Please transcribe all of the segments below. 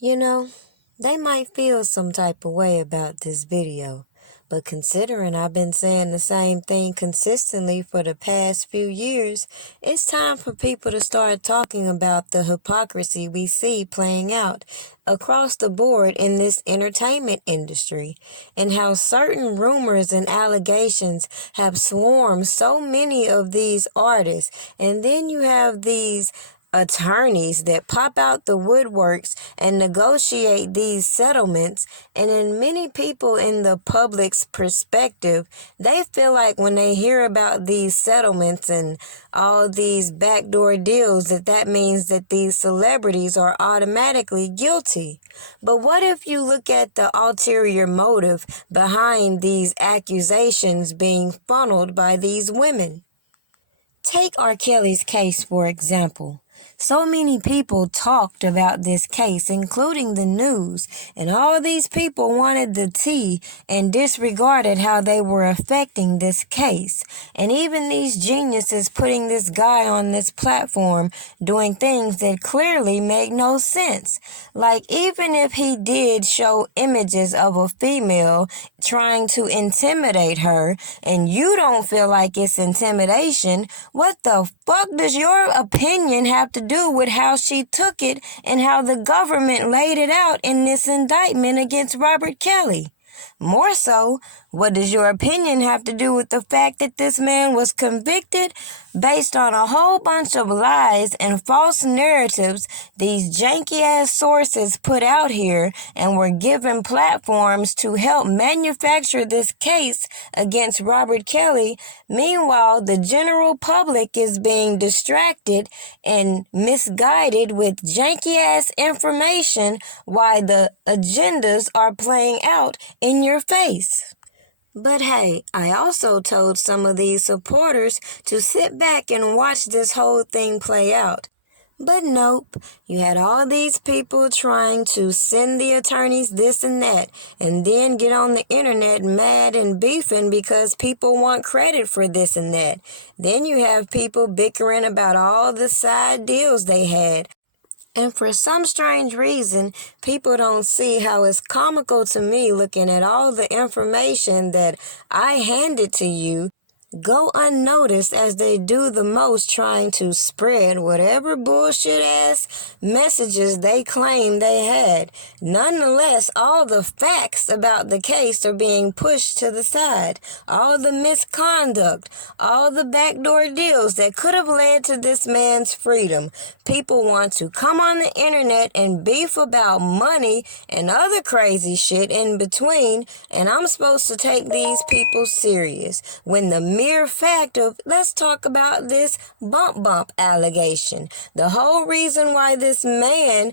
You know, they might feel some type of way about this video, but considering I've been saying the same thing consistently for the past few years, it's time for people to start talking about the hypocrisy we see playing out across the board in this entertainment industry, and how certain rumors and allegations have swarmed so many of these artists. And then you have these attorneys that pop out the woodworks and negotiate these settlements. And in many people in the public's perspective, they feel like when they hear about these settlements and all these backdoor deals, that means that these celebrities are automatically guilty. But what if you look at the ulterior motive behind these accusations being funneled by these women? Take R. Kelly's case, for example. So many people talked about this case, including the news, and all these people wanted the tea and disregarded how they were affecting this case. And even these geniuses putting this guy on this platform doing things that clearly make no sense. Like, even if he did show images of a female trying to intimidate her, and you don't feel like it's intimidation, what the fuck does your opinion have to do with how she took it and how the government laid it out in this indictment against Robert Kelly? More so, what does your opinion have to do with the fact that this man was convicted based on a whole bunch of lies and false narratives these janky-ass sources put out here and were given platforms to help manufacture this case against Robert Kelly? Meanwhile, the general public is being distracted and misguided with janky-ass information while the agendas are playing out in your face. But hey, I also told some of these supporters to sit back and watch this whole thing play out. But nope, you had all these people trying to send the attorneys this and that, and then get on the internet mad and beefing because people want credit for this and that. Then you have people bickering about all the side deals they had. And for some strange reason, people don't see how it's comical to me looking at all the information that I handed to you go unnoticed as they do the most, trying to spread whatever bullshit ass messages they claim they had. Nonetheless, all the facts about the case are being pushed to the side. All the misconduct, all the backdoor deals that could have led to this man's freedom. People want to come on the internet and beef about money and other crazy shit in between, and I'm supposed to take these people serious when the mere fact of, let's talk about this bump allegation. The whole reason why this man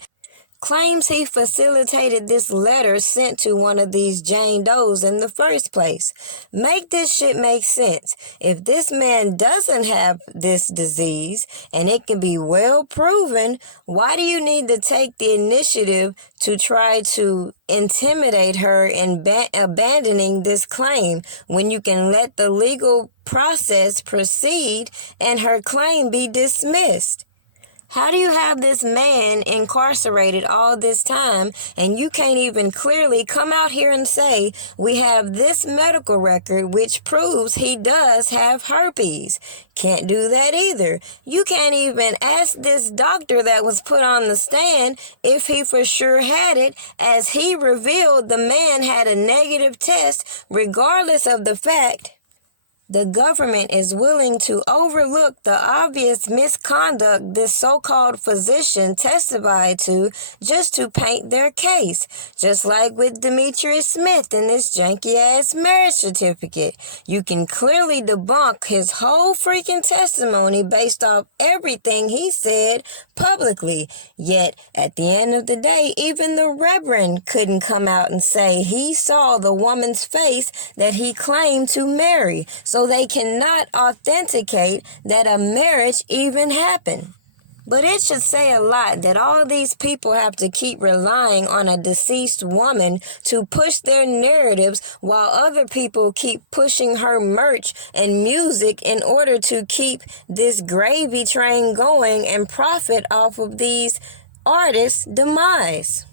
claims he facilitated this letter sent to one of these Jane Does in the first place. Make this shit make sense. If this man doesn't have this disease, and it can be well proven, why do you need to take the initiative to try to intimidate her in abandoning this claim when you can let the legal process proceed and her claim be dismissed? How do you have this man incarcerated all this time and you can't even clearly come out here and say, we have this medical record which proves he does have herpes? Can't do that either. You can't even ask this doctor that was put on the stand if he for sure had it, as he revealed the man had a negative test regardless of the fact the government is willing to overlook the obvious misconduct this so-called physician testified to just to paint their case. Just like with Demetrius Smith and this janky-ass marriage certificate. You can clearly debunk his whole freaking testimony based off everything he said publicly. Yet, at the end of the day, even the Reverend couldn't come out and say he saw the woman's face that he claimed to marry. So they cannot authenticate that a marriage even happened. But it should say a lot that all these people have to keep relying on a deceased woman to push their narratives while other people keep pushing her merch and music in order to keep this gravy train going and profit off of these artists' demise.